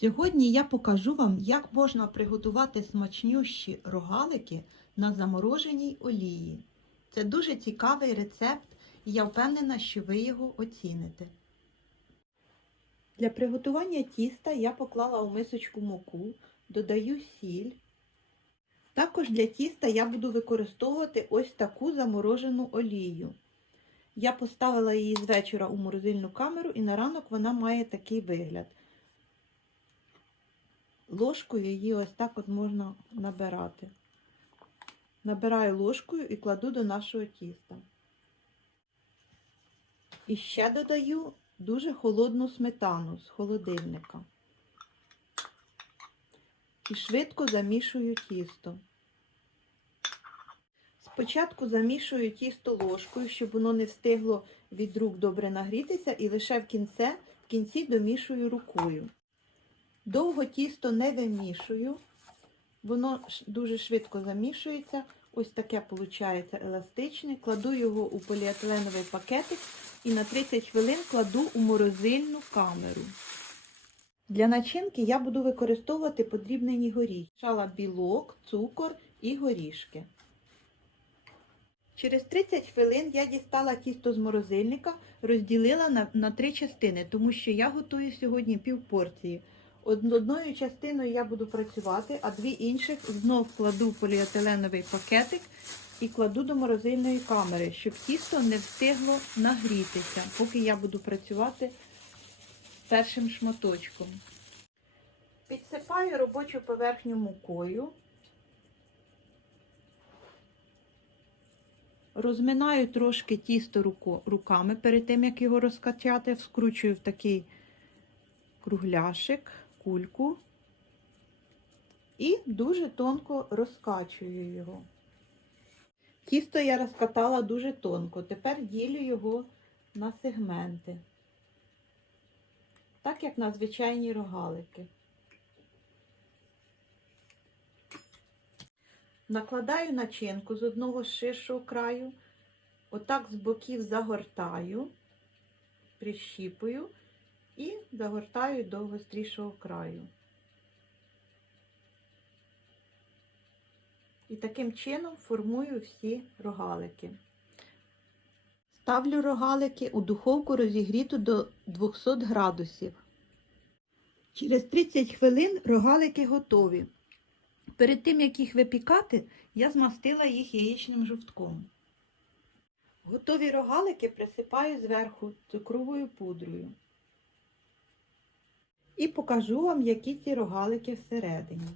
Сьогодні я покажу вам, як можна приготувати смачнющі рогалики на замороженій олії. Це дуже цікавий рецепт, і я впевнена, що ви його оціните. Для приготування тіста я поклала у мисочку муку, додаю сіль. Також для тіста я буду використовувати ось таку заморожену олію. Я поставила її з вечора у морозильну камеру і на ранок вона має такий вигляд. Ложкою її ось так от можна набирати. Набираю ложкою і кладу до нашого тіста. І ще додаю дуже холодну сметану з холодильника. І швидко замішую тісто. Спочатку замішую тісто ложкою, щоб воно не встигло від рук добре нагрітися, і лише в кінці, в кінці домішую рукою. Довго тісто не вимішую, воно дуже швидко замішується. Ось таке виходить еластичне. Кладу його у поліетиленовий пакетик і на 30 хвилин кладу у морозильну камеру. Для начинки я буду використовувати подрібнені горіхи. Шала білок, цукор і горішки. Через 30 хвилин я дістала тісто з морозильника, розділила на, на три частини, тому що я готую сьогодні пів порції. Одною частиною я буду працювати, а дві інших знов кладу в поліетиленовий пакетик і кладу до морозильної камери, щоб тісто не встигло нагрітися, поки я буду працювати першим шматочком. Підсипаю робочу поверхню мукою. Розминаю трошки тісто руками перед тим, як його розкачати, вскручую в такий кругляшик, кульку і дуже тонко розкачую його. Тісто я розкатала дуже тонко, тепер ділю його на сегменти, так як на звичайні рогалики. Накладаю начинку з одного ширшого краю, отак з боків загортаю, прищіпую і загортаю до гострішого краю. І таким чином формую всі рогалики. Ставлю рогалики у духовку розігріту до 200 градусів. Через 30 хвилин рогалики готові. Перед тим, як їх випікати, я змастила їх яєчним жовтком. Готові рогалики присипаю зверху цукровою пудрою. І покажу вам, які ці рогалики всередині.